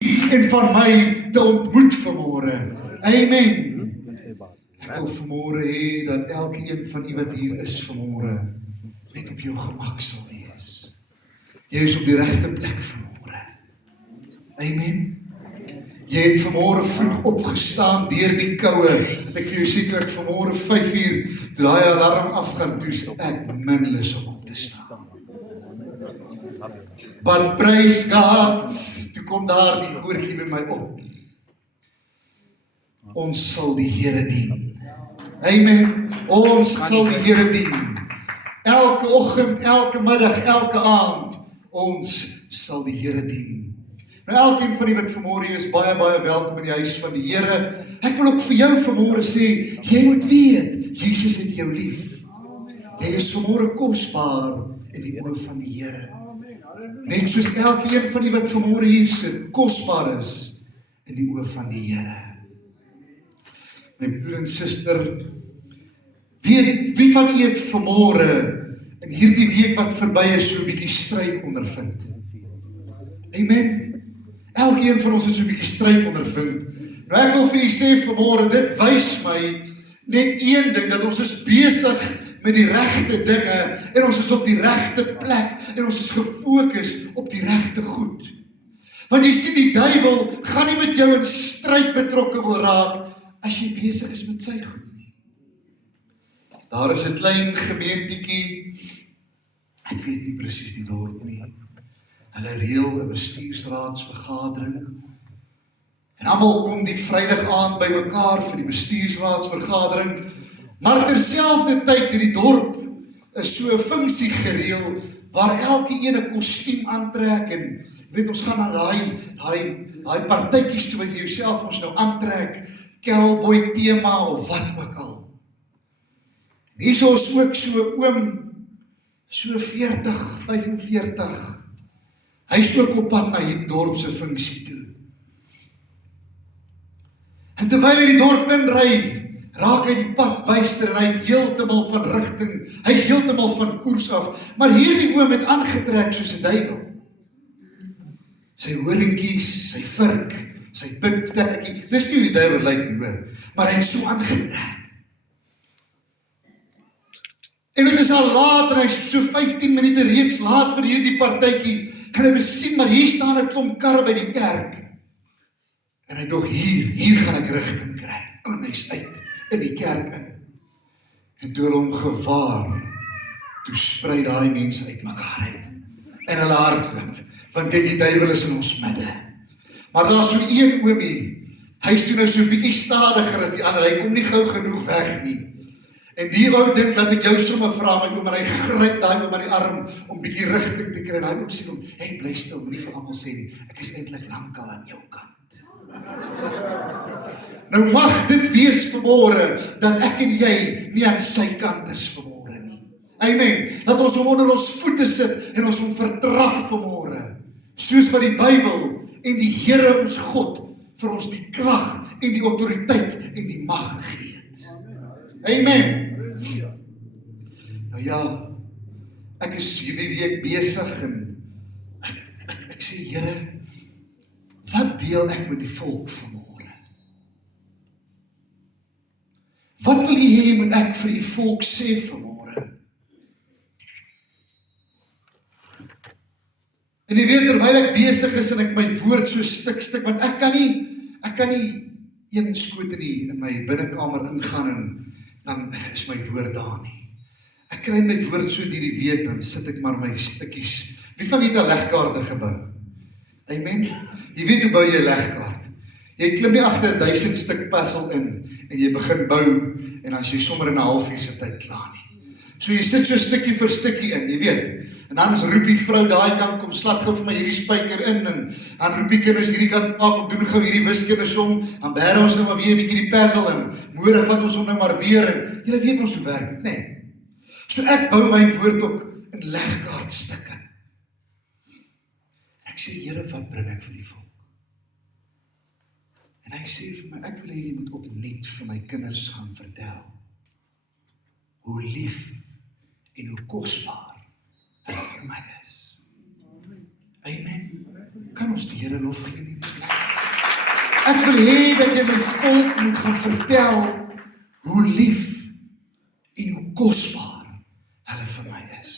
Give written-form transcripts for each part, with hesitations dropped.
en van my te ontmoet vanmôre. Amen. Ek wil vanmôre hê dat elkeen van u wat hier is vanmôre net op jou gemak sal wees. Jy is op die regte plek vanmôre. Amen. Jy het vanmôre vroeg opgestaan deur die koue. Dat ek vir jou sê, toe ek vanmôre 5 uur, toe daai alarm afgaan, toe is ek minlus om op te staan. But praise God, toe kom daar die koortjie by my op. Ons sal die Here dien. Amen. Ons sal die Here dien. Elke oggend, elke middag, elke aand, ons sal die Here dien. Nou elkeen van die wat vanmôre is, baie welkom in die huis van die Here. Ek wil ook vir jou vanmôre sê, jy moet weet, Jesus het jou lief. Jy is vanmôre kosbaar in die oë van die Here. Net soos elkeen van die wat vanmôre hier sit, kosbaar is in die oë van die Here. My broer en suster, wie van u het vanmôre in hierdie week wat verby is so 'n bietjie stryd ondervind? Amen. Elkeen van ons het so 'n bietjie stryd ondervind. Nou ek wil vir u sê vanmôre, dit wys my net een ding, dat ons is besig met die regte dinge, en ons is op die regte plek, en ons is gefokus op die regte goed. Want jy sien, die duiwel gaan nie met jou in stryd betrokke wil raak, as jy besig is met sy goed nie. Daar is 'n klein gemeentjie, ek weet nie presies die dorp nie, hulle reël 'n bestuursraadsvergadering, en almal kom die Vrydag aand by mekaar vir die bestuursraadsvergadering, maar terselfdertyd in die dorp is so 'n funksie gereël, waar elke een 'n kostuum aantrek, en weet ons gaan na daai partytjies toe wat jy jouself ons nou aantrek, cowboy tema of wat ook al. En hier is ook so oom, so 40, 45, hy is ook op pad na die dorp se funksie toe. En terwyl hy die dorp inry, raak hy die pad byster en hy het heeltemal van rigting, hy is heeltemal van koers af, maar hierdie oom het aangetrek soos 'n duiwel. Sy horingkies, sy vurk, sy pitstertjie, dis nie hoe die duiwel lyk nie, hoor, maar hy het so aangetrek. En dit is al laat, en hy is so 15 minute reeds laat vir hierdie partytjie, en hy besien, maar hier staan 'n klomp karre by die kerk, en hy dog, hier gaan ek rigting kry, en hy is uit, in die kerk in, en toe hom gewaar, toe sprei daai mense uit mekaar uit, en hulle hardloop, want kyk, die duiwel is in ons midde, maar daar is so een oomie, hy is toe nou so 'n bietjie stadiger as die ander, hy kom nie gou genoeg weg nie, en die ou dink, laat ek jou sommer vra, my oom, en hy gryp daai oom aan die arm, om bietjie rigting te kry, en hy oom sê hom, hey, bly stil, moenie vir almal sê nie, ek is eintlik lankal aan jou kant. Nou mag dit wees vanmôre, dat ek en jy nie aan sy kant is vanmôre nie. Amen. Dat ons hom onder ons voete sit, en ons hom vertrag vanmôre, soos wat die Bybel en die Here ons God, vir ons die krag, en die autoriteit, en die mag gegee het. Amen. Nou ja, ek is hierdie week besig, en ek sê, Here, wat deel ek met die volk vanmôre? Wat wil u hê moet ek vir die volk sê vanmôre? En jy weet, terwyl ek besig is, en ek my woord so stuk, want ek kan nie een skoot in my binnekamer ingaan, en dan is my woord daar nie. Ek kry my woord so deur die week, dan sit ek maar my stukkies. Wie van julle het 'n legkaarte gebou? Amen. Jy weet hoe bou jy 'n legkaart? Jy klim nie agter 1000 stuk puzzle in, en jy begin bou, en dan is jy sommer in 'n halfuur se tyd klaar nie. So jy sit so stukkie vir stukkie in, jy weet. En dan roep die vrou daai kant, kom slag gou vir my hierdie spyker in, en dan roep die kinders hierdie kant op, doen gou hierdie wiskunde som, dan bære ons nou maar weer 'n bietjie die puzzle in, môre vat ons hom nou maar weer, en julle weet ons hoe werk dit, nê? So ek bou my woord ook in legkaartstukke. Ek sê, Here, wat bring ek vir die volk? En hy sê vir my, ek wil hê jy moet opnuut vir my kinders gaan vertel, hoe lief en hoe kosbaar hy vir my is. Amen. Kan ons die Here lof gee in die plek? Ek wil hê dat jy my volk moet gaan vertel hoe lief en hoe kosbaar hulle vir my is.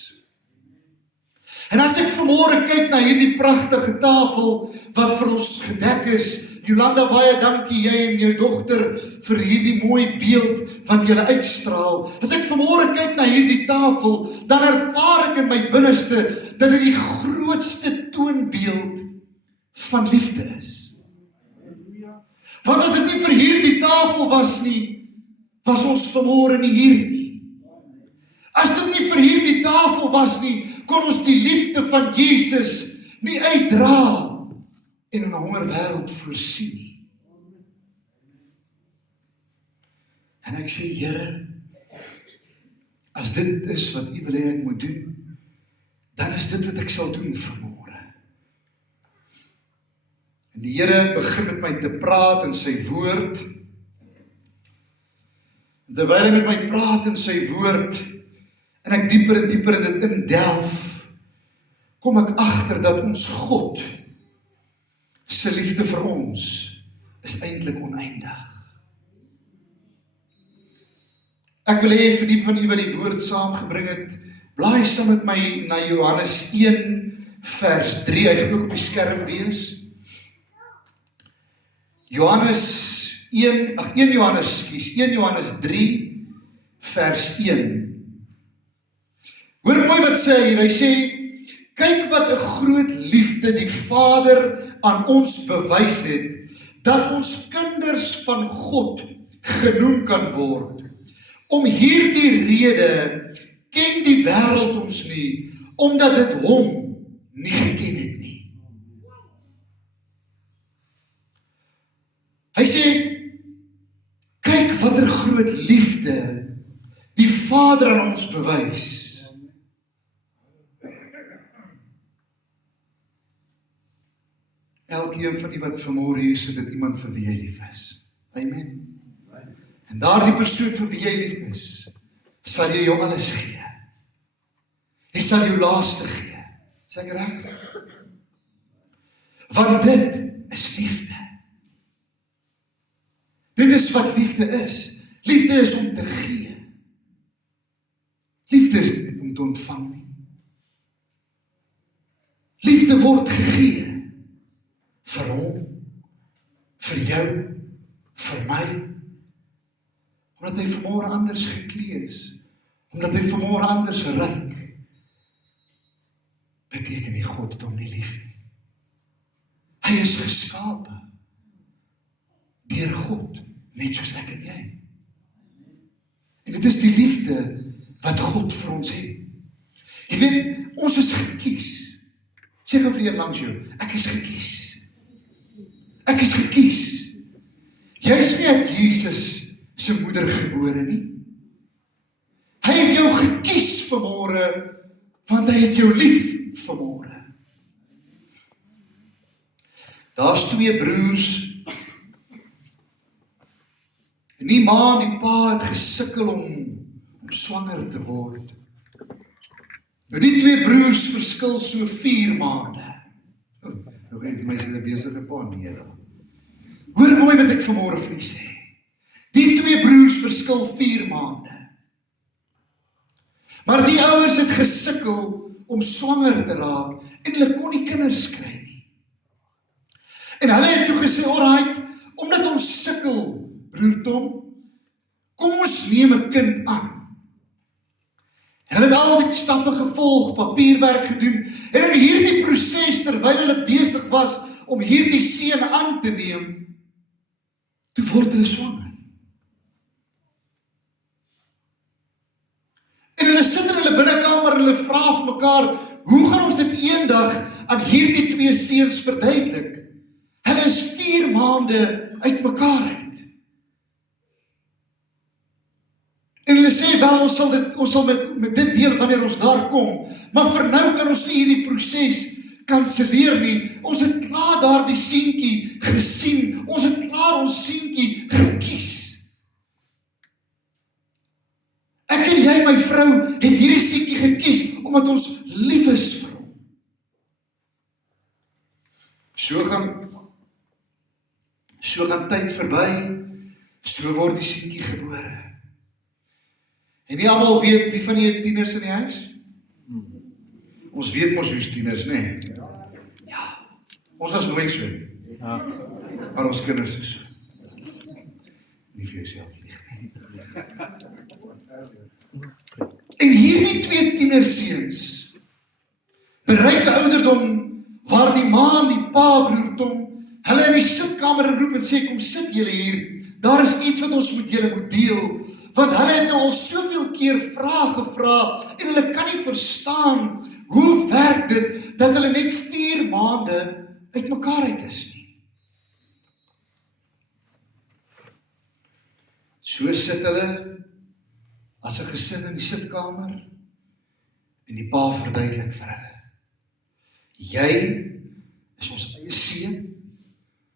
En as ek vanmôre kyk na hierdie pragtige tafel wat vir ons gedek is, Jolanda, baie dankie jy en jou dogter vir hierdie mooi beeld wat julle uitstraal. As ek vanmôre kyk na hierdie tafel, dan ervaar ek in my binneste dat dit die grootste toonbeeld van liefde is. Want as dit nie vir hierdie tafel was nie, was ons vanmôre nie hier nie. As dit nie vir hierdie tafel was nie, kon ons die liefde van Jesus nie uitdra en in 'n hongerwêreld voorsien nie. En ek sê, Here, as dit is wat U wil hê ek moet doen, dan is dit wat ek sal doen vanmôre. En die Here begin met my te praat in sy woord. En terwyl hy met my praat in sy woord, en ek dieper en dieper in dit indelf, kom ek agter dat ons God se liefde vir ons is eintlik oneindig. Ek wil hê vir die van u wat die woord saamgebring het, blaai saam met my na Johannes 1 vers 3, hy gaan ook op die skerm wees. 1 Johannes 3 vers 1. Hoor mooi wat sê hier, hy sê, kyk wat 'n groot liefde die Vader aan ons bewys het, dat ons kinders van God genoem kan word. Om hierdie rede ken die wêreld ons nie, omdat dit hom nie geken het nie. Hy sê, kyk wat 'n groot liefde die Vader aan ons bewys. Elkeen van die wat vanmôre hier sit, het iemand vir wie jy lief is. Amen. En daardie persoon vir wie jy lief is, sal jy jou alles gee. Hy sal jou laaste gee. Is ek reg? Want dit is liefde. Dit is wat liefde is. Liefde is om te gee. Liefde is nie om te ontvang nie. Liefde word gegee. Vir hom, vir jou, vir my, omdat hy vanmôre anders geklee is, omdat hy vanmôre anders ryk, beteken nie God het hom nie lief nie. Hy is geskape deur God, net soos ek en jy. En dit is die liefde wat God vir ons het. Jy weet, ons is gekies. Sê gou vir een langs jou, ek is gekies. Ek is gekies. Jy is nie uit Jesus se moeder gebore nie. Hy het jou gekies vanmôre, want hy het jou lief vanmôre. Daar's 2 broers. En die ma en die pa het gesukkel om swanger te word. Nou die 2 broers verskil so 4 maande. Nog een van my sê 'n besige pa, nee dan. Hoor mooi wat ek vanmôre vir u sê. Die 2 broers verskil 4 maande. Maar die ouers het gesukkel om swanger te raak en hulle kon nie kinders kry nie. En hulle het toe gesê, alright, omdat ons sukkel, broer Tom, kom ons neem 'n kind aan. En hulle het al die stappe gevolg, papierwerk gedoen, en in hierdie proses, terwyl hulle besig was om hierdie seun aan te neem, toe word hulle swanger. En hulle sit in hulle binnekamer en hulle vra vir mekaar, hoe gaan ons dit eendag aan hierdie 2 seuns verduidelik? Hulle is 4 maande uit mekaar uit. En hulle sê, wel, ons sal met dit deel wanneer ons daar kom, maar vir nou kan ons nie hierdie proses kanseleer nie. Ons het klaar daardie seentjie gesien, ons het klaar ons seentjie gekies. Ek en jy, my vrou, het hierdie seentjie gekies, omdat ons lief is vir hom. So gaan tyd verby, so word die seentjie gebore. En nie almal weet wie van die tieners in die huis? Ons weet mos hoe's tieners, nee. Ja, ons was nooit so nie. Maar ons kinders is so. Nie vir jouself lieg nie. En hierdie 2 tienerseuns bereik 'n ouderdom waar die ma en die pa, broer Tom, hulle in die sitkamer roep en sê, kom sit julle hier, daar is iets wat ons met julle moet deel, want hulle het nou al soveel keer vrae gevra, en hulle kan nie verstaan, hoe werk dit, dat hulle net 4 maande uit mekaar uit is nie. So sit hulle, as 'n gesin in die sitkamer, en die pa verduidelik vir hulle, jy is ons eie seun,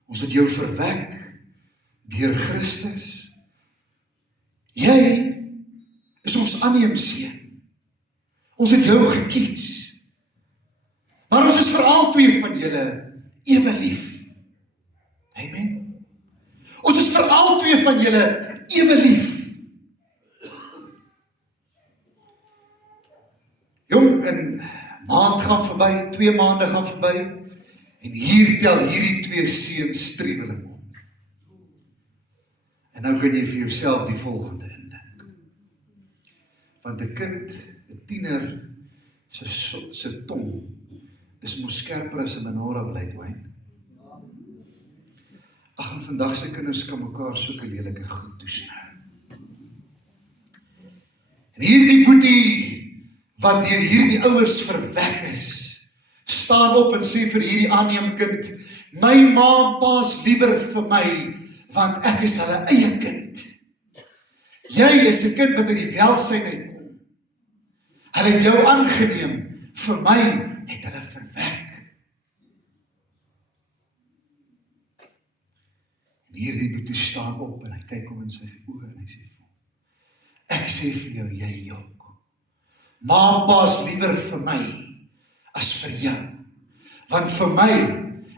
ons het jou verwek deur Christus. Jy is ons aanneemseun. Ons het jou gekies. Maar ons is vir albei van julle ewe lief. Amen. Ons is vir albei van julle ewe lief. Jong, 'n maand gaan verby, 2 maande gaan verby, en hier tel hierdie 2 seuns striweling op. En nou kan jy vir jouself die volgende indink. Want 'n kind, 'n tiener, se tong is mos skerper as 'n menorah blydwyn. Ag, en vandag se kinders kan mekaar sulke lelike goed toesnou. En hierdie boetie, wat deur hierdie ouers verwek is, staan op en sê vir hierdie aanneemkind, my ma en pa's liewer vir my, want ek is hulle eie kind. Jy is 'n kind wat uit die welsyn uitkom. Hulle het jou aangeneem, vir my het hulle verwek. En hierdie boetie staan op en hy kyk hom in sy oë en hy sê vir hom, ek sê vir jou, jy jok. Ma en pa's liewer vir my as vir jou. Want vir my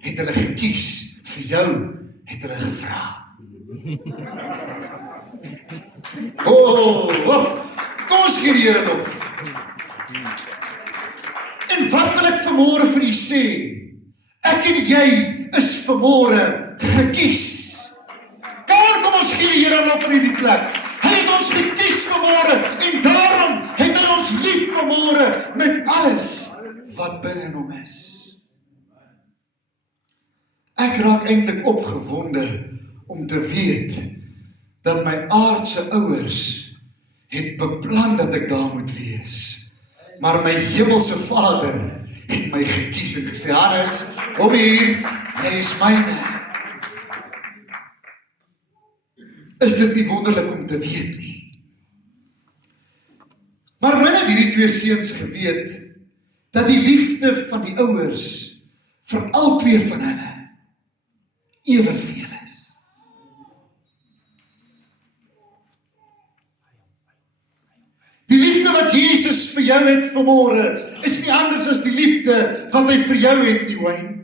het hulle gekies, vir jou het hulle gevra. Kom ons gee die Here lof. En wat wil ek vanmôre vir u sê? Ek en jy is vanmôre gekies. Kom ons gee die Here lof vir hierdie plek. Hy het ons gekies vanmôre en daarom het hy ons lief vanmôre met alles wat binne in hom is. Ek raak eintlik opgewonde om te weet dat my aardse ouers het beplan dat ek daar moet wees. Maar my hemelse Vader het my gekies en gesê, Hannes, kom hier, jy is myne. Is dit nie wonderlik om te weet nie? Maar min het hierdie 2 seuns geweet, dat die liefde van die ouers vir albei van hulle eweveel is. Die liefde wat Jesus vir jou het vanmôre, is nie anders as die liefde wat hy vir jou het nie, Wayne.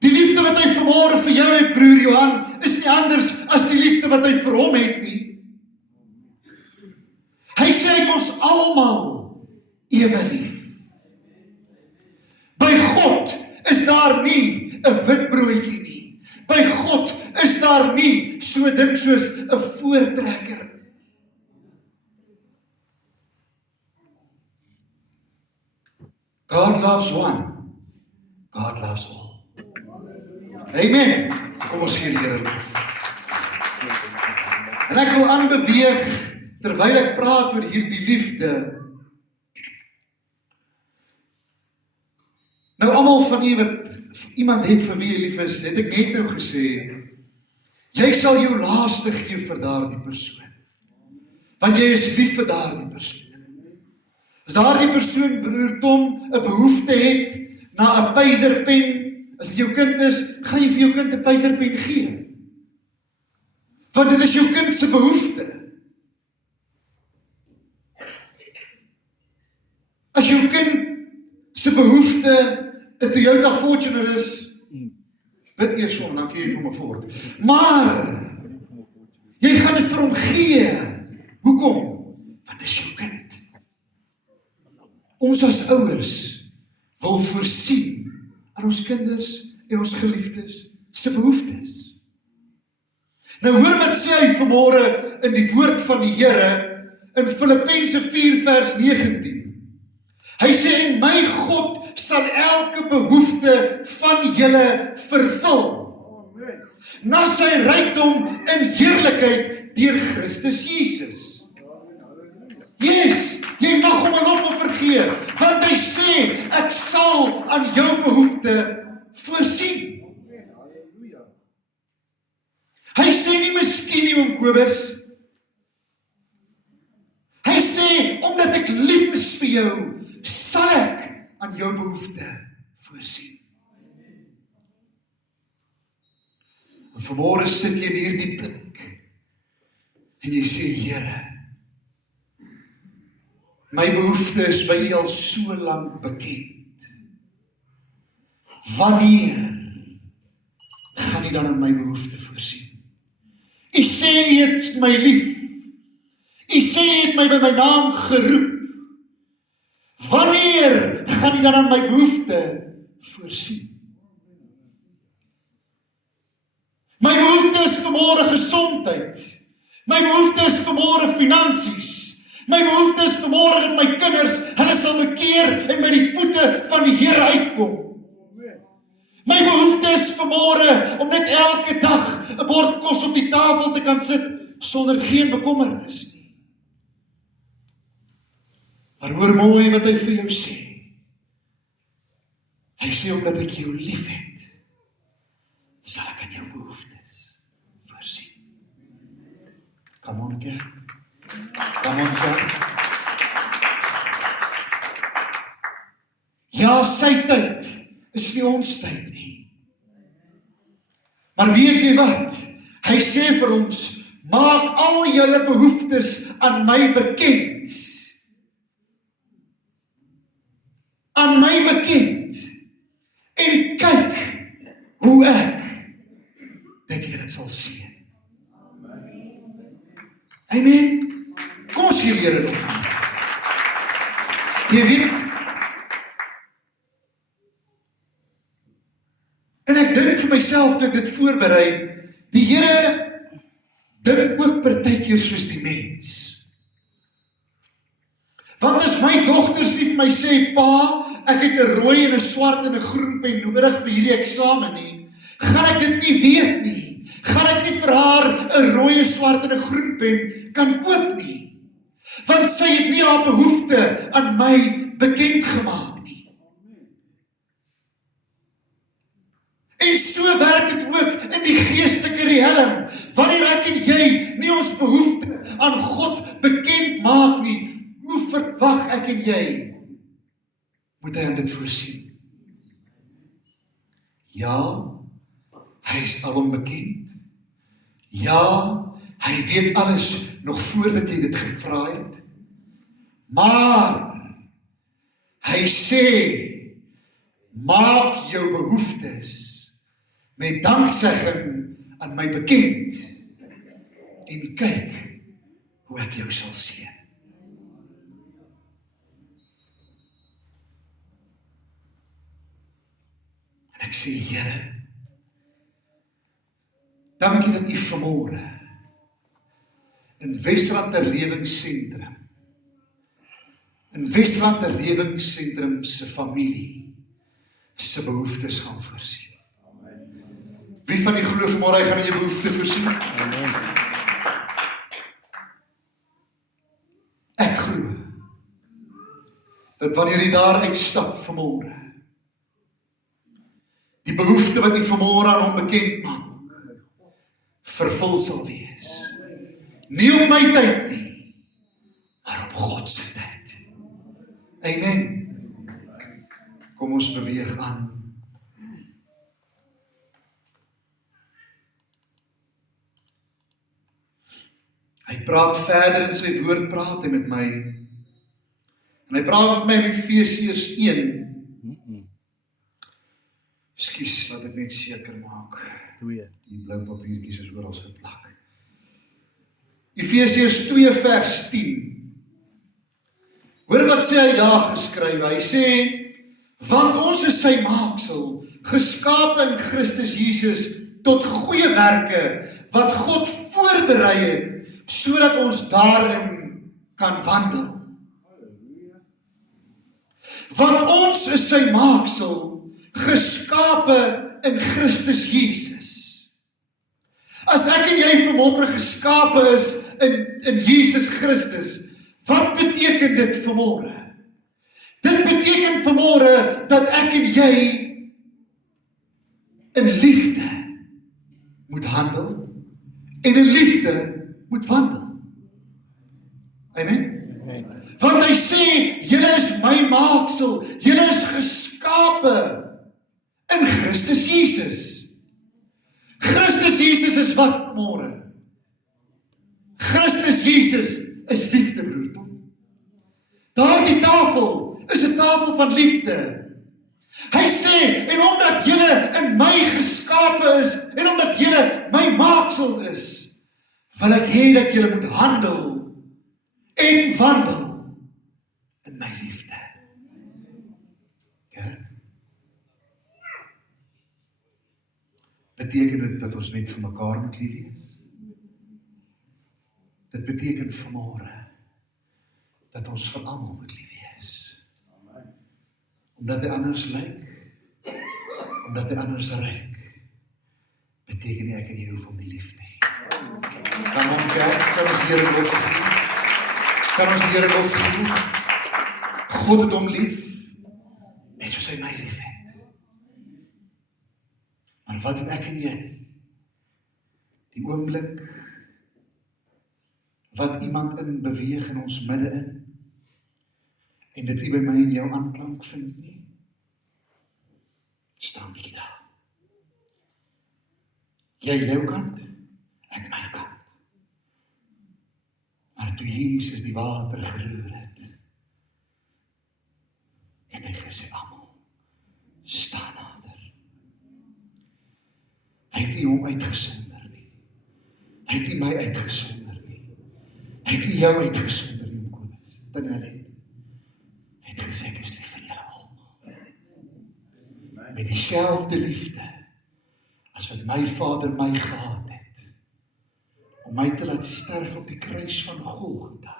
Die liefde wat hy vanmôre vir jou het, broer Johan, is nie anders as die liefde wat hy vir hom het nie. Hy sê hy het ons almal ewe lief. By God is daar nie 'n wit broodjie nie. By God is daar nie so 'n ding soos 'n voortrekker. God loves one. God loves all. Amen. Kom ons gee die Here lof. En ek wil aanbeweeg, terwyl ek praat oor hierdie liefde. Nou almal van u wat iemand het vir wie jy lief is, het ek net nou gesê, jy sal jou laaste gee vir daardie persoon. Want jy is lief vir daardie persoon. As daardie persoon, broer Tom, 'n behoefte het na 'n pyserpen, as dit jou kind is, gaan jy vir jou kind 'n pyserpen gee. Want dit is jou kind se behoefte. As jou kind se behoefte 'n Toyota Fortuner is, bid eers vir hom, dan gee jy vir hom 'n Ford. Maar, jy gaan dit vir hom gee. Hoekom? Want dis jou kind. Ons as ouers wil voorsien aan ons kinders en ons geliefdes se behoeftes. Nou hoor wat sê hy vanmôre in die woord van die Here in Filippense 4 vers 19. Hy sê, en my God sal elke behoefte van julle vervul, na sy rykdom in heerlikheid deur Christus Jesus. Yes, jy mag hom 'n lofoffer gee, want hy sê, ek sal aan jou behoefte voorsien. Hy sê nie miskien nie, oom Kobus. Hy sê, omdat ek lief is vir jou, sal ek aan jou behoefte voorsien. En vanmôre sit jy in hierdie plek, en jy sê, Here, my behoefte is by U al so lank bekend. Wanneer gaan U dan aan my behoefte voorsien? U sê U het my lief. U sê U het my by my naam geroep. Wanneer gaan U dan aan my behoefte voorsien? My behoefte is vanmôre gesondheid. My behoefte is vanmôre finansies. My behoefte is vanmôre dat my kinders, hulle sal bekeer en by die voete van die Here uitkom. My behoefte is vanmôre om net elke dag 'n bord kos op die tafel te kan sit sonder geen bekommernis nie. Maar hoor mooi wat hy vir jou sê. Hy sê, omdat ek jou lief het, sal ek aan jou behoeftes voorsien. Come on, kerk. Come on, kerk. Ja, sy tyd is nie ons tyd nie. Maar weet jy wat? Hy sê vir ons, maak al julle behoeftes aan my bekend. Aan my bekend. En kyk hoe ek dit julle sal sien. Amen. Kom ons gee die Here lof. Jy weet, en ek dink vir myself toe ek dit voorberei, die Here dink ook partykeer soos die mens. Want as my dogters nie vir my sê, pa, ek het 'n rooi en 'n swart en 'n groen pen nodig vir hierdie eksamen nie, gaan ek dit nie weet nie. Gaan ek nie vir haar 'n rooi, 'n swart en 'n groen pen kan koop nie. Want sy het nie haar behoefte aan my bekend gemaak nie. En so werk dit ook in die geestelike riekelm. Wanneer ek en jy nie ons behoefte aan God bekend maak nie, hoe verwag ek en jy moet hy aan dit voorsien? Ja, hy is alombekend. Ja, hy weet alles nog voordat jy dit gevra het. Maar hy sê, maak jou behoeftes met danksegging aan my bekend en kyk hoe ek jou sal seën. En ek sê, Here, dankie dat U vanmôre in Wesrand Herlewingsentrum, se familie se behoeftes gaan voorsien. Wie van die glo vanmôre hy gaan in jou behoefte voorsien? Amen. Ek glo dat wanneer jy daar uitstap vanmôre, die behoefte wat jy vanmôre aan hom bekend maak, vervul sal wees. Nie op my tyd nie, maar op God se tyd. Amen. Kom ons beweeg aan. Hy praat verder in sy woord, praat hy met my. En hy praat met my in Efesiërs 1 Ekskuus, laat ek net seker maak. 2. Die blou papiertjies is oral geplak. Efesiërs 2 vers 10. Hoor wat sê hy daar geskryf? Hy sê, want ons is sy maaksel, geskape in Christus Jesus tot goeie werke, wat God voorberei het, sodat ons daarin kan wandel. Want ons is sy maaksel, geskape in Christus Jesus. As ek en jy vanmôre geskape is in Jesus Christus, wat beteken dit vanmôre? Dit beteken vanmôre dat ek en jy in liefde moet handel en in liefde moet wandel. Amen? Want hy sê, julle is my maaksel, julle is geskape in Christus Jesus. Christus Jesus is wat môre? Christus Jesus is liefde, broer Tom. Daardie tafel is 'n tafel van liefde. Hy sê, en omdat julle in my geskape is, en omdat julle my maaksels is, wil ek hê dat julle moet handel en wandel in my liefde. Kerk. Beteken dit dat ons net vir mekaar moet lief wees? Dit beteken vanmôre dat ons vir almal moet lief wees. Omdat hy anders lyk, omdat hy anders ryk, beteken nie ek en jy hoef om die lief te hê. Kan ons kerk, kan ons die Here lof gee? Kan ons die Here lof gee? God het hom lief, net soos hy my lief het. Maar wat doen ek en jy? Die oomblik wat iemand in beweeg in ons midde in, en dit nie by my en jou aanklank vind nie, staan bietjie daar. Jy jou kant, ek my kant. Maar toe Jesus die water geroer het, het hy gesê, almal, staan nader. Hy het nie hom uitgesonder nie. Hy het nie my uitgesonder nie. Hy het nie jou uitgesonder nie, om Kobus. Hy het gesê, ek is lief van julle almal. Met dieselfde liefde, as wat my Vader my gehad het, om my te laat sterf op die kruis van Golgotha,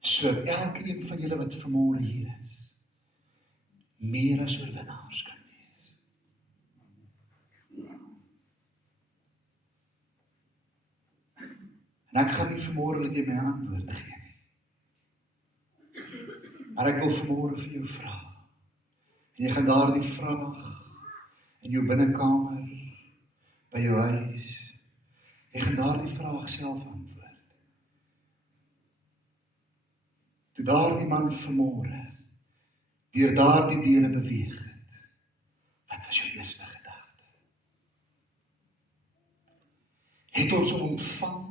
so elkeen van julle wat vanmôre hier is, meer as oorwinnaars kan wees. En ek gaan nie vanmôre dat jy my 'n antwoord gee nie. Maar ek wil vanmôre vir jou vra. En jy gaan daardie vraag in jou binnekamer, by jou huis, jy gaan daardie vraag self antwoord. Toe daardie man vanmôre deur daardie deure beweeg het, wat was jou eerste gedagte? Het ons hom ontvang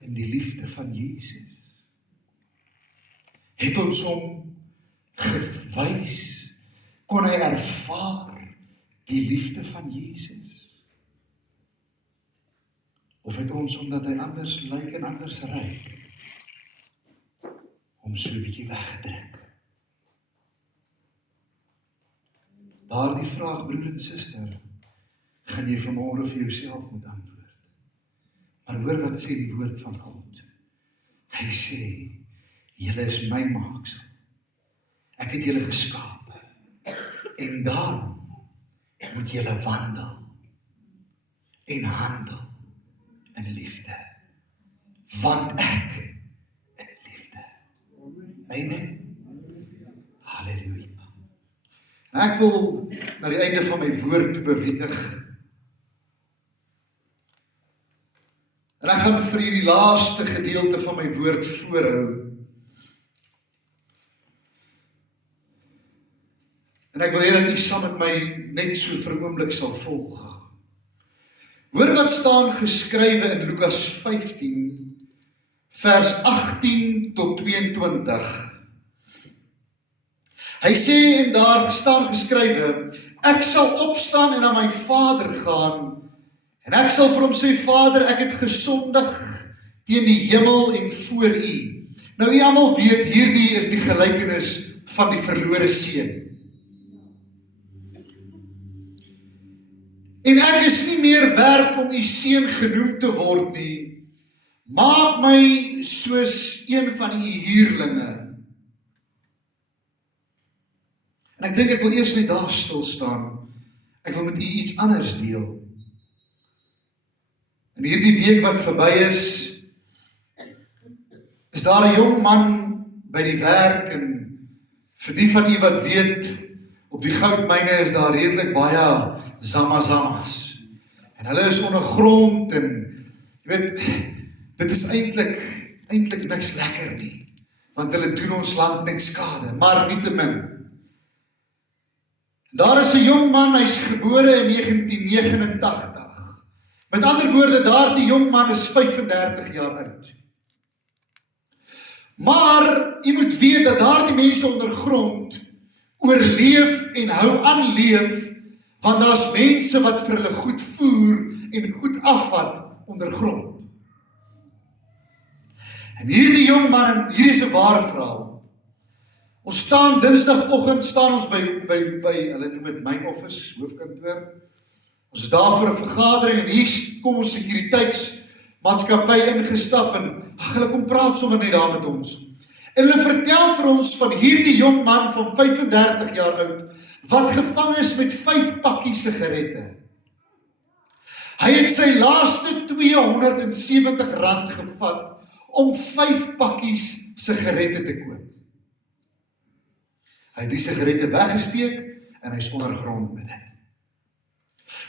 in die liefde van Jesus? Het ons hom gewys? Kon hy ervaar die liefde van Jesus? Of het ons, omdat hy anders lyk en anders ryk, hom so 'n bietjie weggedruk? Daardie vraag, broer en suster, gaan jy vanmôre vir jouself moet antwoord. Maar hoor wat sê die woord van God. Hy sê, julle is my maaksel. Ek het julle geskape. En daarom moet julle wandel en handel in liefde. Want ek is liefde. Amen. Halleluja. En ek wil na die einde van my woord toe beweeg. En ek gaan vir u die laaste gedeelte van my woord voorhou. En ek wil hê dat u saam met my net so vir 'n oomblik sal volg. Hoor wat staan geskrywe in Lukas 15, vers 18 tot 22. Hy sê, en daar staan geskrywe, Ek sal opstaan en na my Vader gaan, en ek sal vir hom sê, Vader, ek het gesondig teen die hemel en voor U. Nou, u almal weet, hierdie is die gelykenis van die verlore seun. En ek is nie meer werd om U seun genoem te word nie. Maak my soos een van U huurlinge. En ek dink ek wil eers net daar stil staan. Ek wil met U iets anders deel. In hierdie week wat verby is daar 'n jong man by die werk, en vir die van U wat weet, op die goudmyne is daar redelik baie zamazamas. En hulle is ondergrond en, jy weet, dit is eintlik niks lekker nie, want hulle doen ons land net skade, maar nietemin. Daar is 'n jong man, hy's gebore in 1989. Met ander woorde, daardie jong man is 35 jaar oud. Maar, jy moet weet dat daardie mense ondergrond oorleef en hou aan leef, want daar's mense wat vir hulle goed voer en goed afvat ondergrond. En hierdie jong man, en hierdie is 'n ware verhaal. Ons staan Dinsdagoggend, staan ons by hulle noem dit myn office, hoofkantoor. Ons is daar vir 'n vergadering en hier kom ons sekuriteitsmaatskappy ingestap en hulle kom praat sommer net daar met ons. En hulle vertel vir ons van hierdie jong man van 35 jaar oud wat gevang is met 5 pakkies sigarette. Hy het sy laaste R270 gevat om 5 pakkies sigarette te koop. Hy het die sigarette weggesteek en hy's ondergrond met dit.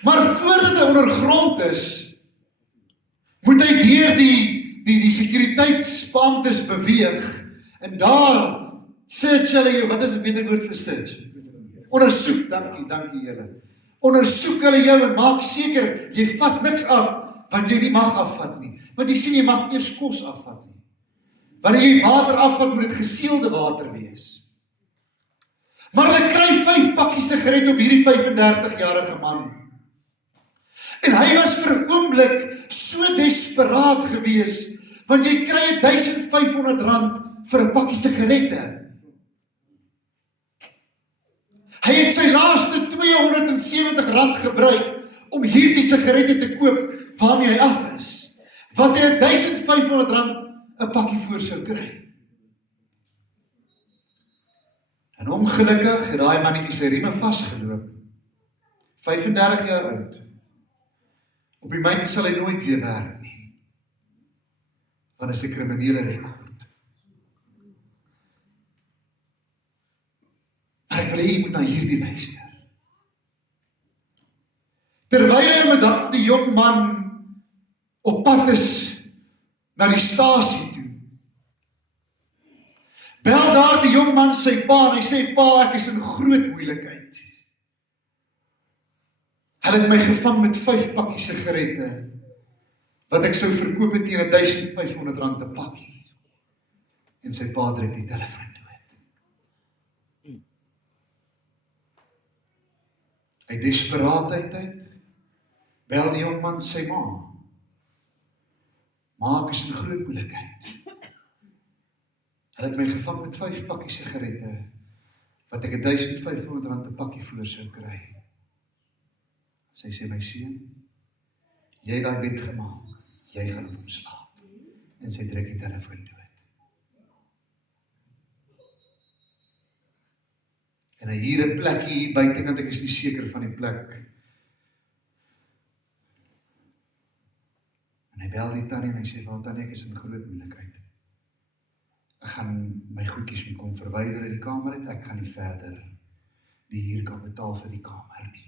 Maar voordat hy ondergrond is, moet hy deur die sekuriteitsbeamptes beweeg, en daar search hulle jou, wat is 'n beter woord vir search? Ondersoek, dankie julle. Ondersoek hulle jou en maak seker, jy vat niks af, wat jy nie mag afvat nie. Want jy sien, jy mag nie eers kos afvat nie. Wanneer jy water afvat, moet dit geseelde water wees. Maar hulle kry 5 pakkies sigaret op hierdie 35-jarige man. En hy was vir 'n oomblik so desperaat gewees, want jy kry R1500 vir 'n pakkie sigarette. Hy het sy laaste R270 gebruik om hierdie sigarette te koop waarmee hy af is, wat hy R1500 'n pakkie voor sou kry. En ongelukkig het daai mannetjie sy rieme vasgeloop. 35 jaar oud. Op die myn sal hy nooit weer werk nie, want is 'n kriminele rekord. Maar ek wil hê jy moet na hierdie luister. Terwyl hulle met die jong man op pad is na die stasie toe, bel daar die jong man sy pa en hy sê, pa, ek is in groot moeilikheid. Hulle het my gevang met 5 pakkies sigarette, wat ek sou verkoop het teen R1500 'n pakkie. En sy pa druk die telefoon dood. Uit desperaatheid uit, bel die jong man sy ma. Ma, ek is in groot moeilikheid. Hulle het my gevang met 5 pakkies sigarette, wat ek R1500 'n pakkie voor sou kry. Sy sê, my seun, jy het daai bed gemaak, jy gaan op hom slaap. En sy druk die telefoon dood. En hy hier 'n plekkie hier buitekant, ek is nie seker van die plek. En hy bel die tannie en hy sê, van tannie, ek is in groot moeilikheid. Ek gaan my goedjies moet kom verwyder uit die kamer uit, ek gaan nie verder die huur kan betaal vir die kamer nie.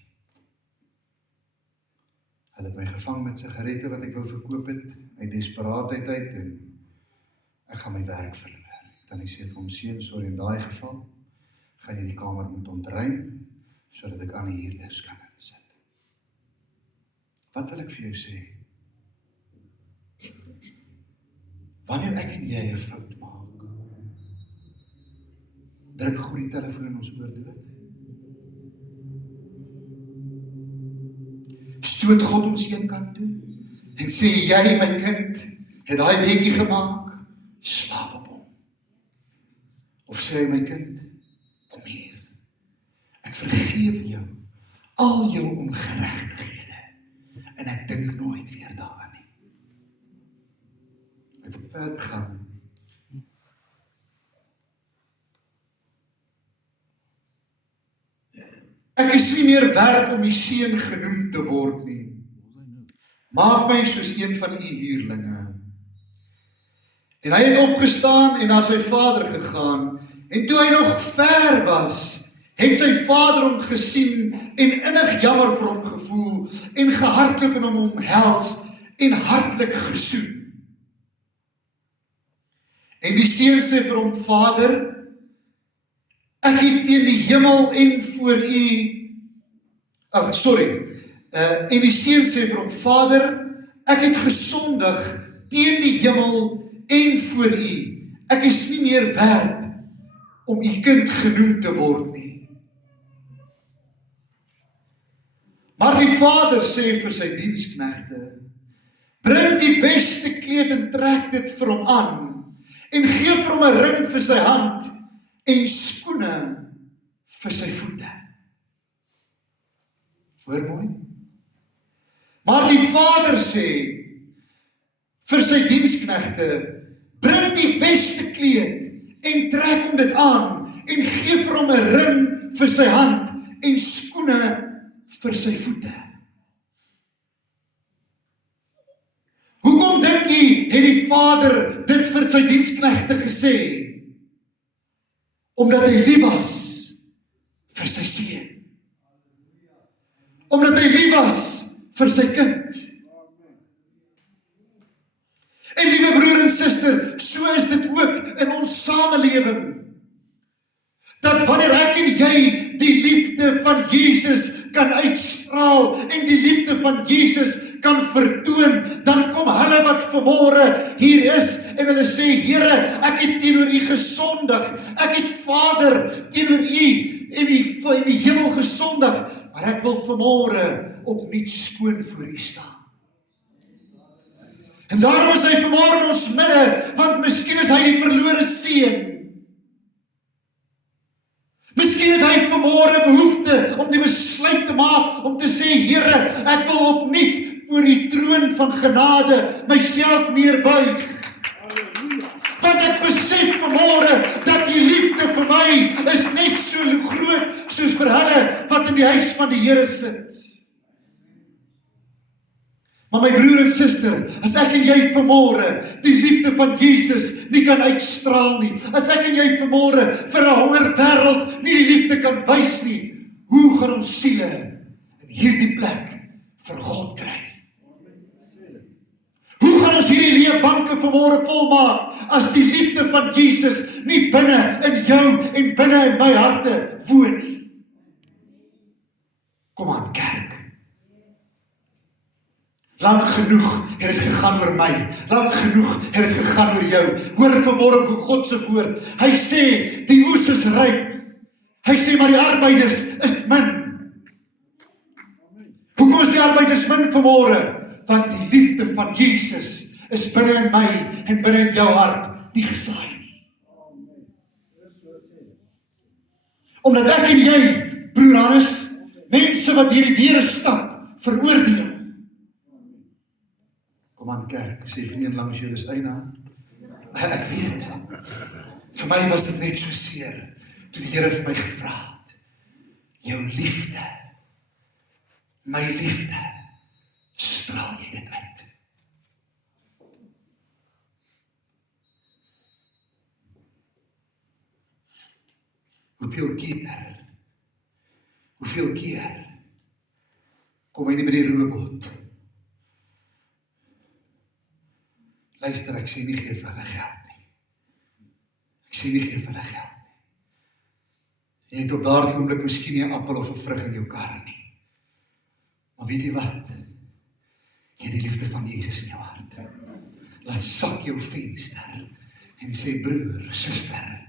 Hulle het my gevang met sigarette wat ek wou verkoop het, uit desperaatheid uit, en ek gaan my werk verloor. Dan sê vir hom, seun, sorry, in daai geval, gaan jy die kamer moet ontruim, sodat ek ander huurders kan insit. Wat wil ek vir jou sê? Wanneer ek en jy 'n fout maak, druk gou die telefoon in ons oor dood. stoot God ons een kant toe en sê, jy my kind, het daai bedjie gemaak, slaap op hom. Of sê hy, my kind, kom hier, ek vergeef jou, al jou ongeregtighede, en ek dink nooit weer daaraan nie. Ek wil verder gaan. Ek is nie meer werd om die seun genoem te word nie. Maak my soos een van u huurlinge. En hy het opgestaan en na sy vader gegaan, en toe hy nog ver was, het sy vader hom gesien en innig jammer vir hom gevoel en gehardloop en hom omhels en hartlik gesoen. En die seun sê vir hom, Vader, ek het teen die hemel en voor u, en die seun sê vir hom, Vader, ek het gesondig teen die hemel en voor u. Ek is nie meer werd om u kind genoem te word nie. Maar die vader sê vir sy diensknegte, bring die beste kleed en trek dit vir hom aan, en gee vir hom 'n ring vir sy hand, en skoene vir sy voete. Hoor mooi? Maar die vader sê vir sy diensknegte, bring die beste kleed en trek hom dit aan en gee vir hom 'n ring vir sy hand en skoene vir sy voete. Hoekom dink jy het die vader dit vir sy diensknegte gesê? Omdat hy lief was vir sy seun. Omdat hy lief was vir sy kind. En liewe broer en suster, so is dit ook in ons samelewing. Dat wanneer ek en jy die liefde van Jesus kan uitstraal en die liefde van Jesus kan vertoon, dan kom hulle wat vanmôre hier is en hulle sê, Here, ek het teenoor u gesondig, ek het Vader teenoor u en die hemel gesondig, maar ek wil vanmôre opnuut skoon voor u staan. En daarom is hy vanmôre in ons midde, want miskien is hy die verlore seun. Miskien het hy vanmôre behoefte om die besluit te maak, om te sê, Here, ek wil opnuut voor die troon van genade myself neerbuig. Want ek besef vanmôre dat die liefde vir my is net so groot soos vir hulle wat in die huis van die Here sit. Maar my broer en suster, as ek en jy vanmôre die liefde van Jesus nie kan uitstraal nie, as ek en jy vanmôre vir 'n honger wêreld nie die liefde kan wys nie, hoe gaan ons siele in hierdie plek vir God kry? Hoe gaan ons hierdie leë banke vanmôre volmaak as die liefde van Jesus nie binne in jou en binne in my harte woon nie? Kom aan, kerk. Lang genoeg het dit gegaan oor my. Lang genoeg het dit gegaan oor jou. Hoor vanmôre vir God se woord. Hy sê, die oes is ryp. Hy sê, maar die arbeiders is min. Hoekom is die arbeiders min vanmôre? Want die liefde van Jesus is binne in my en binne in jou hart nie gesaai nie. Omdat ek en jy, broer Hannes, mense wat hierdie deure stap, veroordeel. Kom aan kerk, sê vir een langs jou is eina. Ek weet, vir my was dit net so seer, toe die Here vir my gevra het, jou liefde, my liefde, straal jy dit uit? Hoeveel keer kom hy nie by die robot? Luister, ek sê nie gee vir hulle geld nie. Ek sê nie gee vir hulle geld nie. Jy het op daardie oomblik miskien nie 'n appel of 'n vrug in jou kar nie. Maar weet jy wat? Jy het die liefde van Jesus in jou hart. Laat sak jou venster en sê, broer, suster,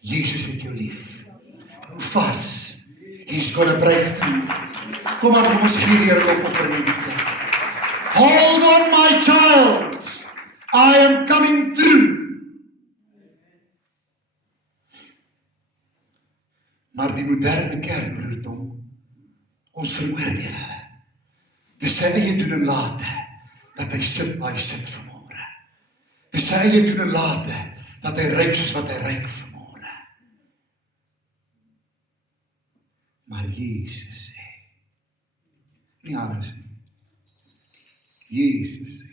Jesus het jou lief. Hou vas. He's got a breakthrough. Kom aan, kom ons gee die Here lofoffer in die plek. Hold on my child, I am coming through. Maar die moderne kerk, broer Tom, ons veroordeel hulle. Dis sy eie doen en late, dat hy sit waar hy sit vanmôre. Dis sy eie doen en late, dat hy ryk soos wat hy ryk vanmôre. Maar Jesus sê, nie anders nie. Jesus sê,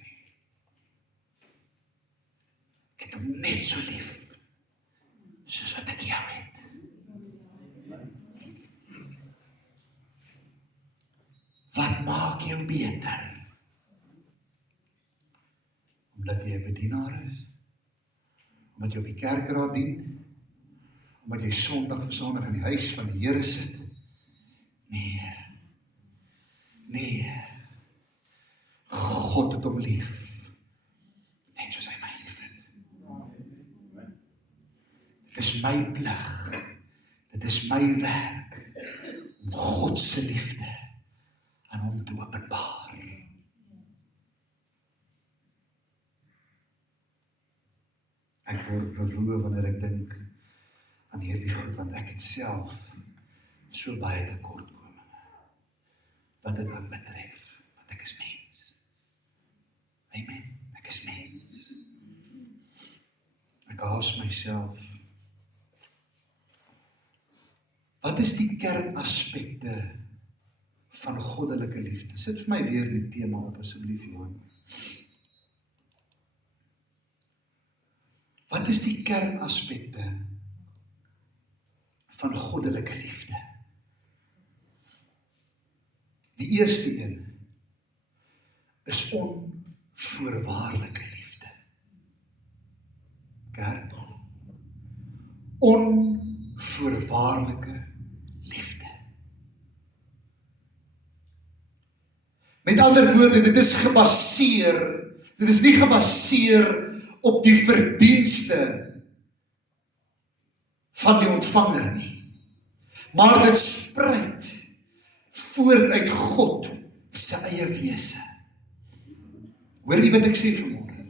ek het hom net so lief, soos wat ek jou het. Wat maak jou beter? Omdat jy 'n bedienaar is? Omdat jy op die kerkraad dien? Omdat jy Sondag vir Sondag in die huis van die Here sit? Nee. God het hom lief. Net soos hy my lief het. Dit is my plig. Dit is my werk om God se liefde aan hom te openbaar. Ek word bewoe wanneer ek dink aan hierdie goed, want ek het self so baie tekortkominge wat dit aan betref, want ek is mens. Amen, ek is mens. Ek haas myself. Wat is die kernaspekte van goddelike liefde? Sit vir my weer die tema op asseblief, Johan. Wat is die kernaspekte van goddelike liefde? Die eerste een is onvoorwaardelike liefde. Kerk, onvoorwaardelike liefde. Met ander woorde, dit is nie gebaseer op die verdienste van die ontvanger nie, maar dit spruit voort uit God se eie wese. Hoor jy wat ek sê vanmôre?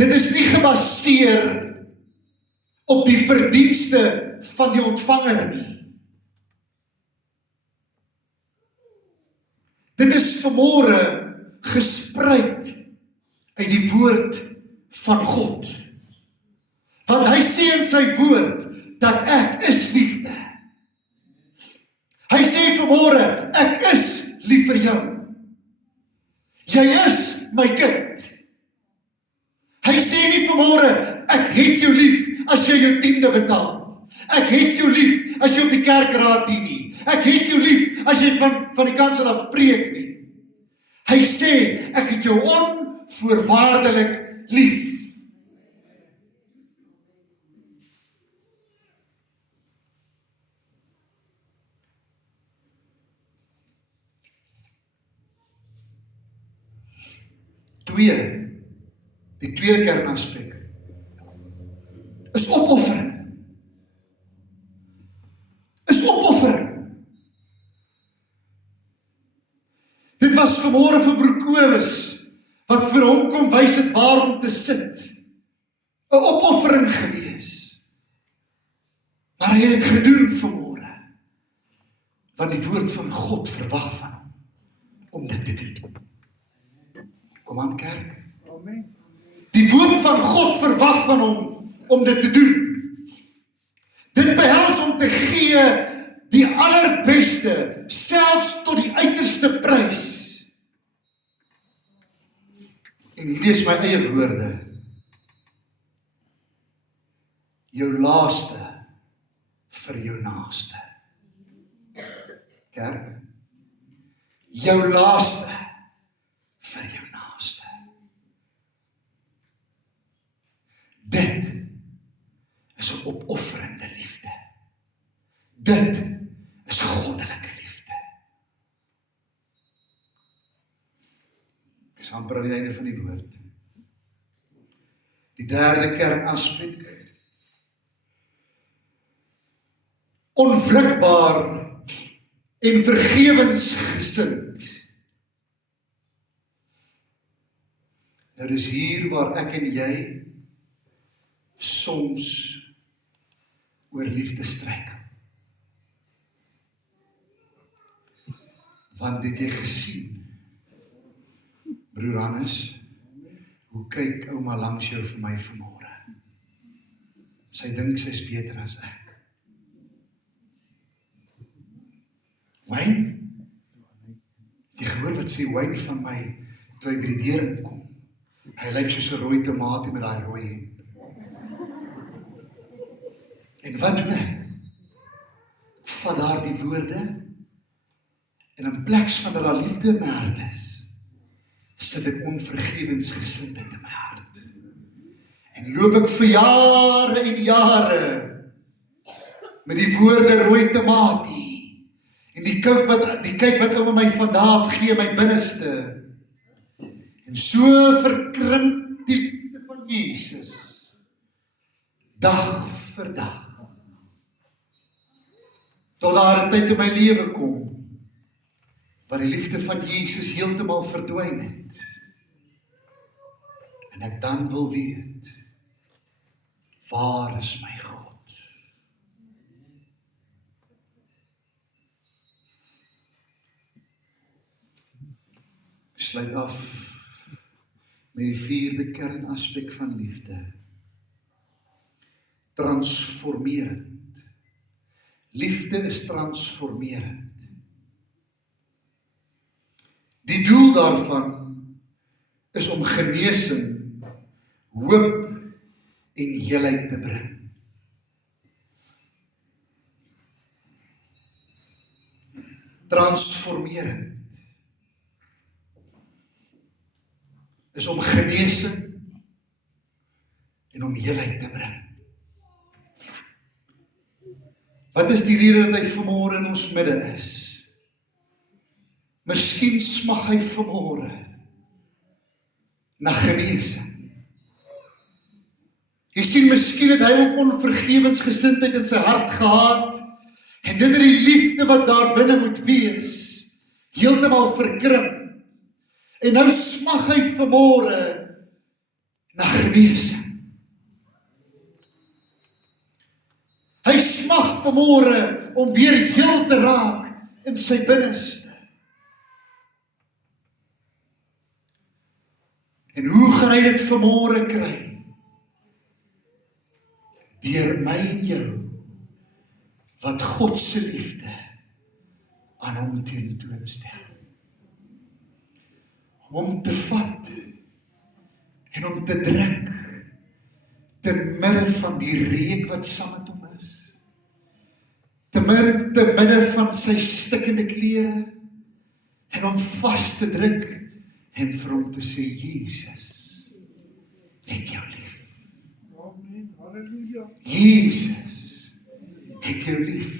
Dit is nie gebaseer op die verdienste van die ontvanger nie. Dit is vanmôre gespruit uit die woord van God. Want hy sê in sy woord, dat ek is liefde. Hy sê vanmôre, ek is lief vir jou. Jy is my kind. Hy sê nie vanmôre, ek het jou lief as jy jou tiende betaal. Ek het jou lief as jy op die kerkraad dien nie. Ek het jou lief as jy van die kansel af preek nie. Hy sê, ek het jou onvoorwaardelik lief. Die tweede kernaspek is opoffering. Dit was vanmôre vir broer Kobus, wat vir hom kom wys het waar om te sit. 'n Opoffering gewees. Maar hy het dit gedoen vanmôre. Want die woord van God verwag van hom om dit te doen. Kom aan kerk. Amen. Die woord van God verwag van hom om dit te doen. Dit behels om te gee die allerbeste, selfs tot die uiterste prys. En hierdie is my eie woorde. Jou laaste vir jou naaste. Kerk, jou laaste vir jou naaste. Dit is 'n opofferende liefde. Dit is goddelike liefde. Ek is amper aan die einde van die woord. Die derde kernaspek. Onwrikbaar en vergewensgesind. Nou dis hier waar ek en jy soms oor liefde struikel. Want het jy gesien, broer Hannes, hoe kyk ouma langs jou vir my vanmôre? Sy dink sy's beter as ek. Wayne? Jy gehoor wat sê Wayne van my, toe hy by die deur inkom. Hy lyk soos 'n rooi tomatie met daai rooi hemp. En wat doen ek? Ek vat daar die woorde, en in pleks van dat daar liefde in my hart is, sit ek onvergewensgesindheid in my hart. En loop ek vir jare en jare met die woorde rooi tomatie en die kyk wat ouma my vandaag gee my binneste. En so verkrimp die liefde van Jesus dag vir dag. Tot daar 'n tyd in my lewe kom waar die liefde van Jesus heeltemal verdwyn het. En ek dan wil weet, waar is my God? Ek sluit af met die 4de kernaspek van liefde. Transformerend. Liefde is transformerend. Die doel daarvan is om genesing, hoop en heelheid te bring. Transformerend is om genesing en om heelheid te bring. Wat is die rede dat hy vanmôre in ons midde is? Miskien smag hy vanmôre na genesing. Jy sien, miskien het hy ook onvergewensgesindheid in sy hart gehad, en dit het die liefde wat daar binne moet wees, heeltemal verkrimp. En nou smag hy vanmôre na genesing. Hy smag vanmôre om weer heel te raak in sy binneste. En hoe gaan hy dit vanmôre kry? Deur my en jou, wat God se liefde aan hom tentoonstel. Om hom te vat en om te druk te midde van die reuk wat saam met hom is. Te midde van sy stikkende klere en hom vas te druk en vir hom te sê, Jesus, het jou lief. Jesus, het jou lief.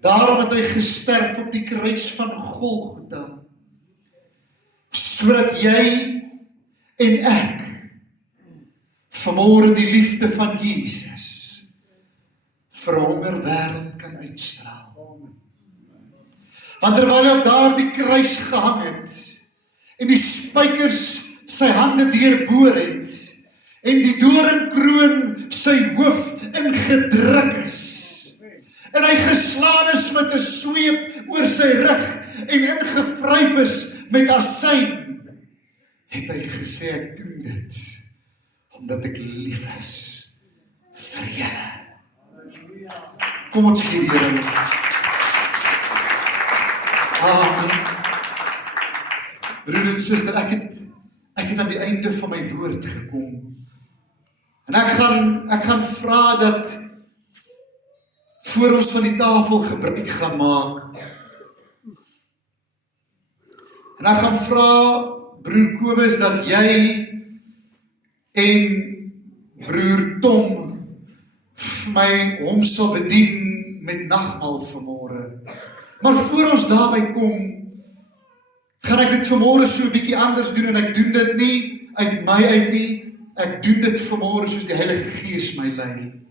Daarom het hy gesterf op die kruis van Golgotha, sodat jy en ek vanmôre die liefde van Jesus vir 'n honger wêreld kan uitstraal. Want terwyl hy op daardie kruis gehang het, en die spykers sy hande deurboor het, en die doringkroon sy hoof ingedruk is, en hy geslaan is met 'n sweep oor sy rug, en ingevryf is met asyn, het hy gesê, ek doen dit, omdat ek lief is vir julle. Kom ons gee die Here lof. Amen. Broer en suster, ek het aan die einde van my woord gekom. En ek gaan vra dat voor ons van die tafel gebruik gaan maak. En ek gaan vra, broer Kobus, dat jy en broer Tom vir my hom sal bedien met nagmaal vanmôre. Maar voor ons daarby kom, gaan ek dit vanmôre so 'n bietjie anders doen, en ek doen dit nie uit my uit nie, ek doen dit vanmôre soos die Heilige Gees my lei.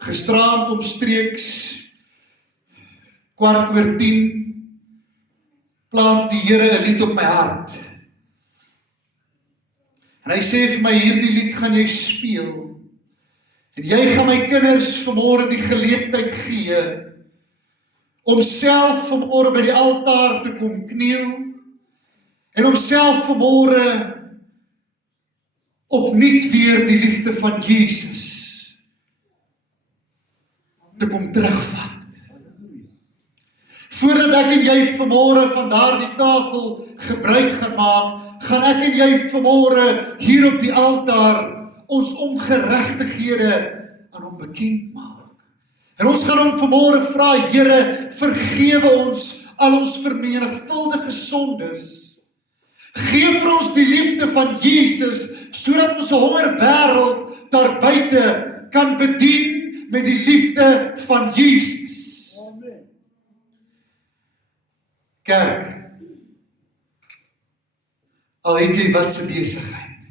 Gisteraand omstreeks 10:15, plaat die Here 'n lied op my hart. En hy sê vir my, hierdie lied gaan jy speel. En jy gaan my kinders vanmôre die geleentheid gee om self vanmôre by die altaar te kom kniel en om self vanmôre opnuut weer die liefde van Jesus te kom terugvat. Voordat ek en jy vanmôre van daardie tafel gebruik gaan maak, gaan ek en jy vanmôre hier op die altaar ons ongeregtighede aan hom bekend maak. En ons gaan hom vanmôre vra, Here, vergewe ons al ons vermenigvuldige sondes. Geef vir ons die liefde van Jesus, sodat ons 'n honger wêreld daar buite kan bedien met die liefde van Jesus. Amen. Kerk, al het jy wat se besigheid,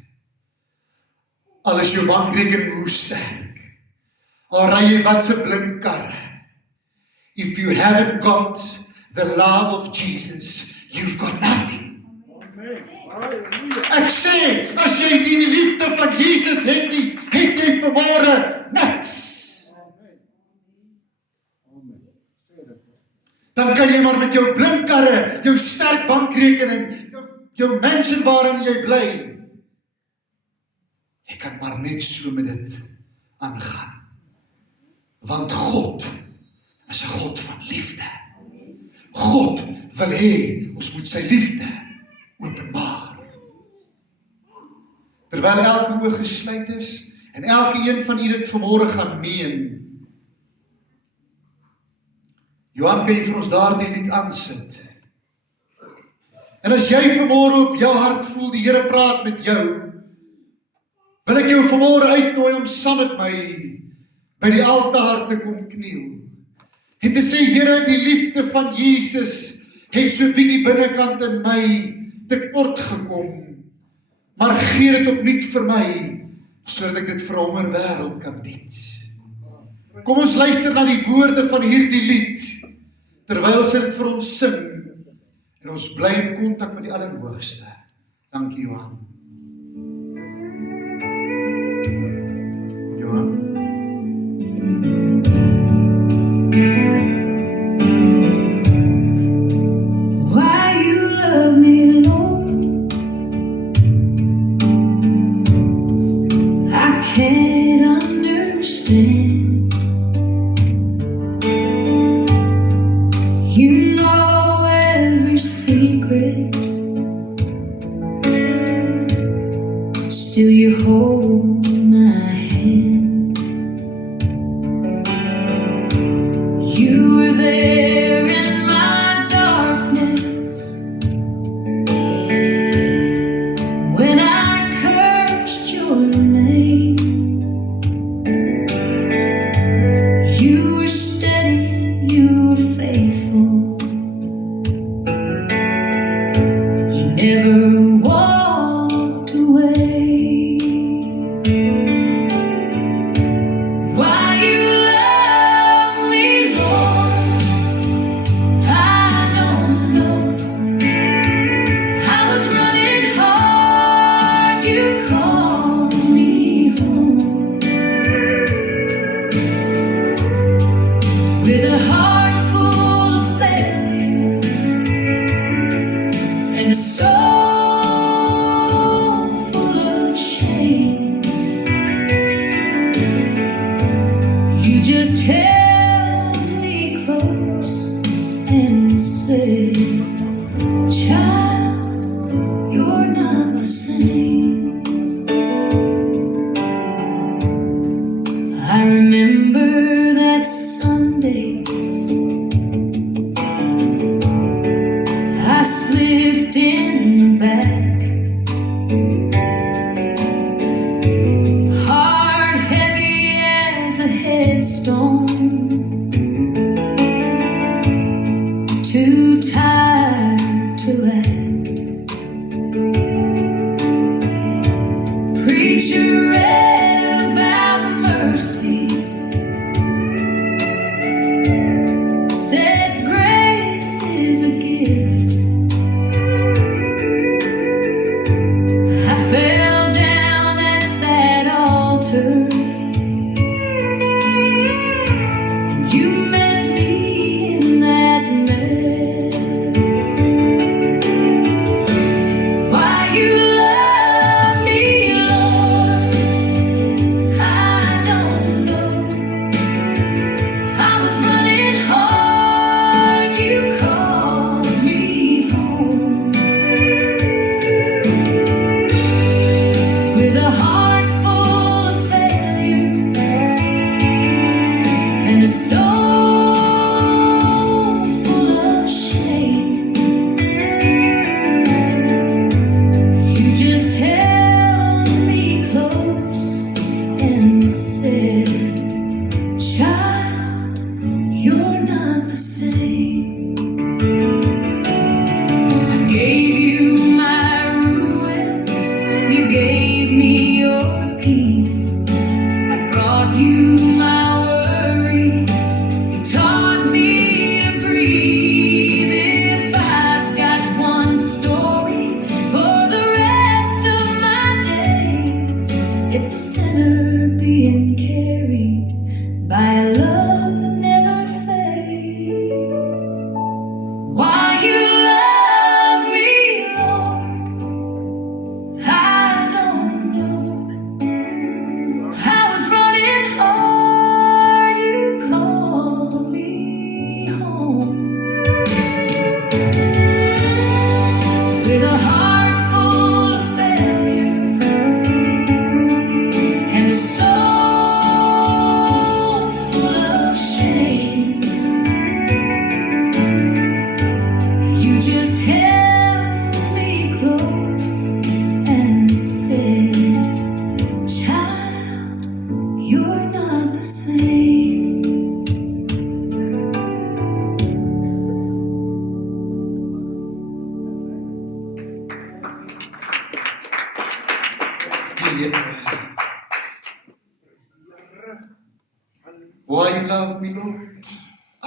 al is jou bankrekening hoe sterk, al ry jy wat se blink karre, if you haven't got the love of Jesus, you've got nothing. Ek sê, as jy nie die liefde van Jesus het nie, het jy vanmôre niks. Dan kan jy maar met jou blinkkarre, jou sterk bankrekening, jou mansion waarin jy bly, jy kan maar net so met dit aangaan. Want God is 'n God van liefde. God wil hê, ons moet sy liefde openbaar. Terwyl elke oog gesluit is, en elke een van u dit vanmôre gaan meen, Johan, kan jy vir ons daardie lied aansit? En as jy vanmôre op jou hart voel, die Here praat met jou, wil ek jou vanmôre uitnooi om saam met my by die altaar te kom kniel. En te sê, Here, die liefde van Jesus het so bietjie binnekant in my tekort gekom, maar gee dit opnuut vir my, sodat ek dit vir 'n honger wêreld kan bied. Kom ons luister na die woorde van hierdie lied, terwyl sy dit vir ons sing, en ons bly in kontak met die Allerhoogste. Dankie, Johan. Johan. Why you love me, Lord, I can't understand. You know every secret, still you hold my hand. You were there in my darkness when I cursed your name. You were steady, you were faithful. You never walked away. Why you love me, Lord,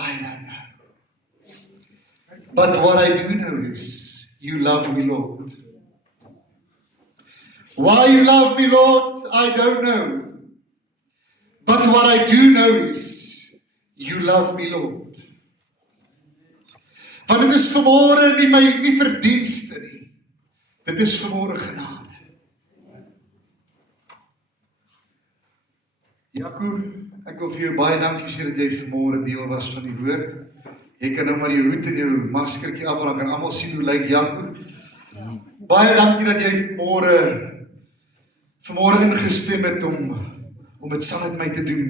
I don't know. But what I do know is, you love me, Lord. Why you love me, Lord, I don't know. But what I do know is, you love me, Lord. Want dit is vanmôre nie verdienste nie. Dit is vanmôre genade. Jaco, ek wil vir jou baie dankie sê dat jy vanmôre deel was van die woord. Jy kan nou maar jou hoed en jou maskertjie af, dan kan almal sien hoe lyk Jaco. Baie dankie dat jy vanmôre ingestem het om dit saam met my te doen.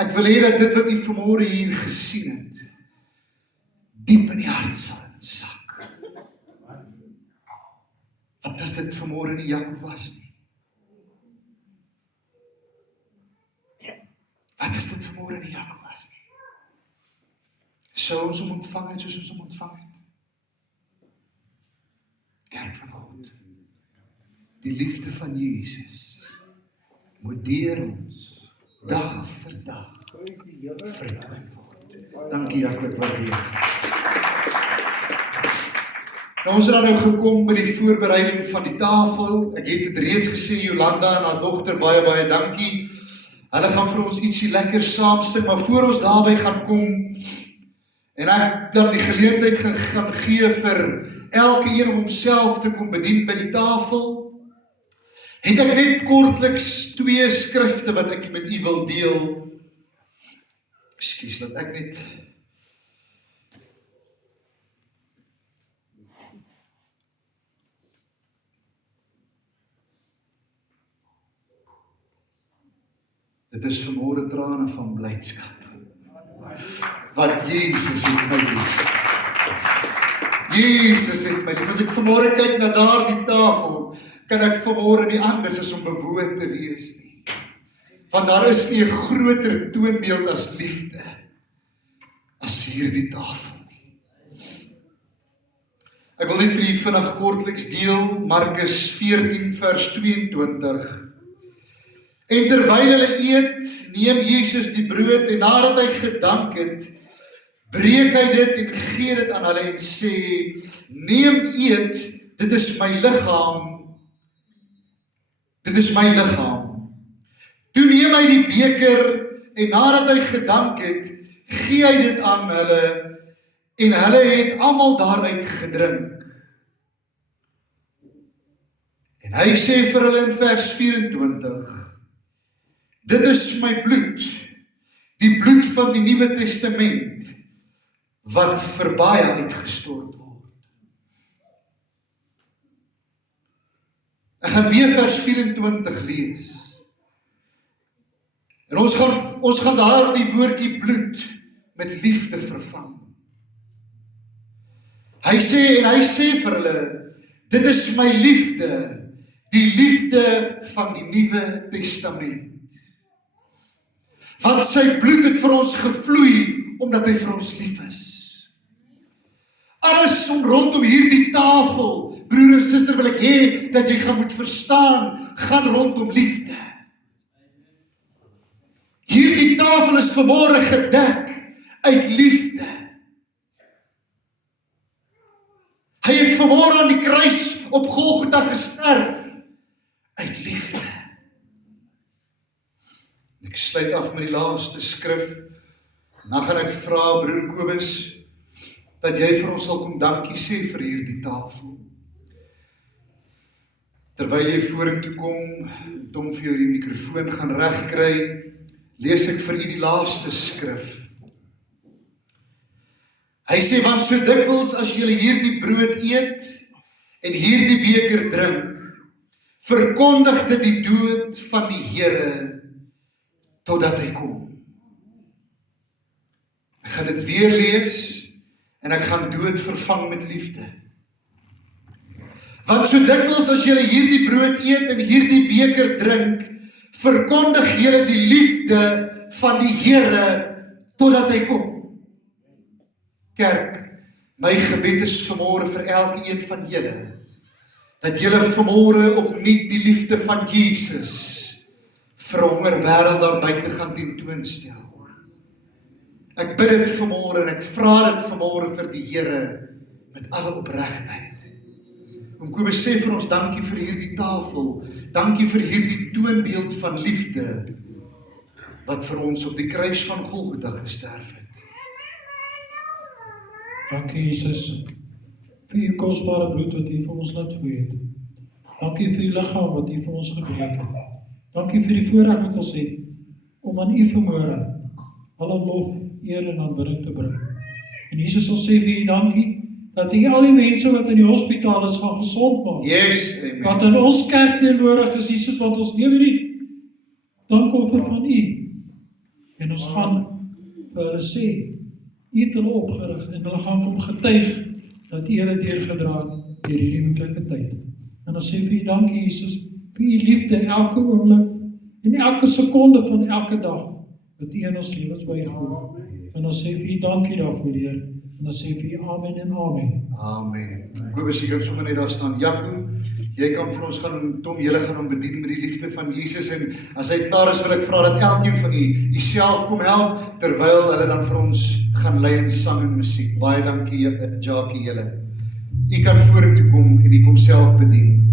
Ek wil hê dat dit wat jy vanmôre hier gesien het, diep in die hart sal insak. Wat as dit vanmôre nie Jaco was nie? Wat as dit vanmôre nie Jaco was nie? Sou ons hom ontvang het soos ons hom ontvang het? Kerk van God. Die liefde van Jesus moet deur ons dag vir dag vertoon word. Dankie Jaco, ek waardeer. Nou ons het nou gekom by die voorbereiding van die tafel. Ek het dit reeds gesê, Jolanda en haar dogter, baie dankie. Hulle gaan vir ons ietsie lekker saamsting, maar voor ons daarby gaan kom, en ek dan die geleentheid gaan gee vir elke een om homself te kom bedien by die tafel, het ek net kortliks 2 skrifte wat ek met u wil deel. Ekskuus, laat ek net... Dit is vanmôre trane van blydskap. Want Jesus het my lief. Jesus het my lief. As ek vanmôre kyk na daardie tafel, kan ek vanmôre nie anders as om bewoond te wees nie. Want daar is nie 'n groter toonbeeld as liefde as hierdie tafel nie. Ek wil net vir u vinnig kortliks deel, Markus 14 vers 22. En terwyl hulle eet, neem Jesus die brood en nadat hy gedank het, breek hy dit en gee dit aan hulle en sê, neem eet, dit is my liggaam. Dit is my liggaam. Toe neem hy die beker en nadat hy gedank het, gee hy dit aan hulle en hulle het almal daaruit gedrink. En hy sê vir hulle in vers 24, dit is my bloed, die bloed van die Nuwe Testament, wat vir baie uitgestort word. Ek gaan weer vers 24 lees. En ons gaan daar die woordjie bloed met liefde vervang. Hy sê vir hulle, dit is my liefde, die liefde van die Nuwe Testament. Want sy bloed het vir ons gevloei, omdat hy vir ons lief is. Alles rondom hierdie tafel, broer en suster, wil ek hê, dat jy gaan moet verstaan, gaan rondom liefde. Hierdie tafel is vanmôre gedek uit liefde. Hy het vanmôre aan die kruis op Golgotha gesterf, uit liefde. Ek sluit af met die laaste skrif, en dan gaan ek vra, broer Kobus, dat jy vir ons sal kom dankie sê vir hierdie tafel. Terwyl jy vorentoe kom, om vir jou die mikrofoon gaan regkry, lees ek vir u die laaste skrif. Hy sê, want so dikwels as julle hierdie brood eet, en hierdie beker drink, verkondig dit die dood van die Here, totdat hy kom. Ek gaan dit weer lees, en ek gaan dood vervang met liefde. Want so dikwels as julle hierdie brood eet en hierdie beker drink, verkondig julle die liefde van die Here, totdat hy kom. Kerk, my gebed is vanmôre vir elke een van julle, dat julle vanmôre opnuut die liefde van Jesus vir 'n honger wêreld daar buite gaan tentoonstel. Ek bid dit vanmôre en ek vra dit vanmôre vir die Here met alle opregtheid. Oom Kobus sê vir ons, dankie vir hierdie tafel, dankie vir hierdie toonbeeld van liefde, wat vir ons op die kruis van Golgotha gesterf het. Dankie Jesus, vir u kosbare bloed wat u vir ons laat vloei het. Dankie vir die liggaam wat u vir ons gebreek het. Dankie vir die voorreg wat ons het, om aan u vanmôre alle lof, eer en aanbidding te bring. En Jesus, ons sê vir u dankie, dat u al die mense wat in die hospitaal is, gaan gesond maak. Yes, amen. Wat in ons kerk teenwoordig is, Jesus, want ons neem hierdie dankoffer van u. En ons gaan vir hulle sê, u het hulle opgerig, en hulle gaan kom getuig, dat u hulle deurgedra het, deur hierdie moeilike tyd. En ons sê vir u dankie, Jesus, vir u liefde elke oomblik, en elke sekonde van elke dag, wat u in ons lewens bygevoeg. En ons sê vir u dankie daarvoor, Heer. En ons sê vir u amen en amen. Amen. Kobus, jy kan sommer net daar staan. Jaco, jy kan vir ons gaan, Tom, julle gaan hom bedien met die liefde van Jesus, en as hy klaar is, wil ek vra dat elkeen van u self kom help, terwyl hulle dan vir ons gaan lei in sang en musiek. Baie dankie, Jackie, julle. U kan vorentoe kom en u kom self bedien.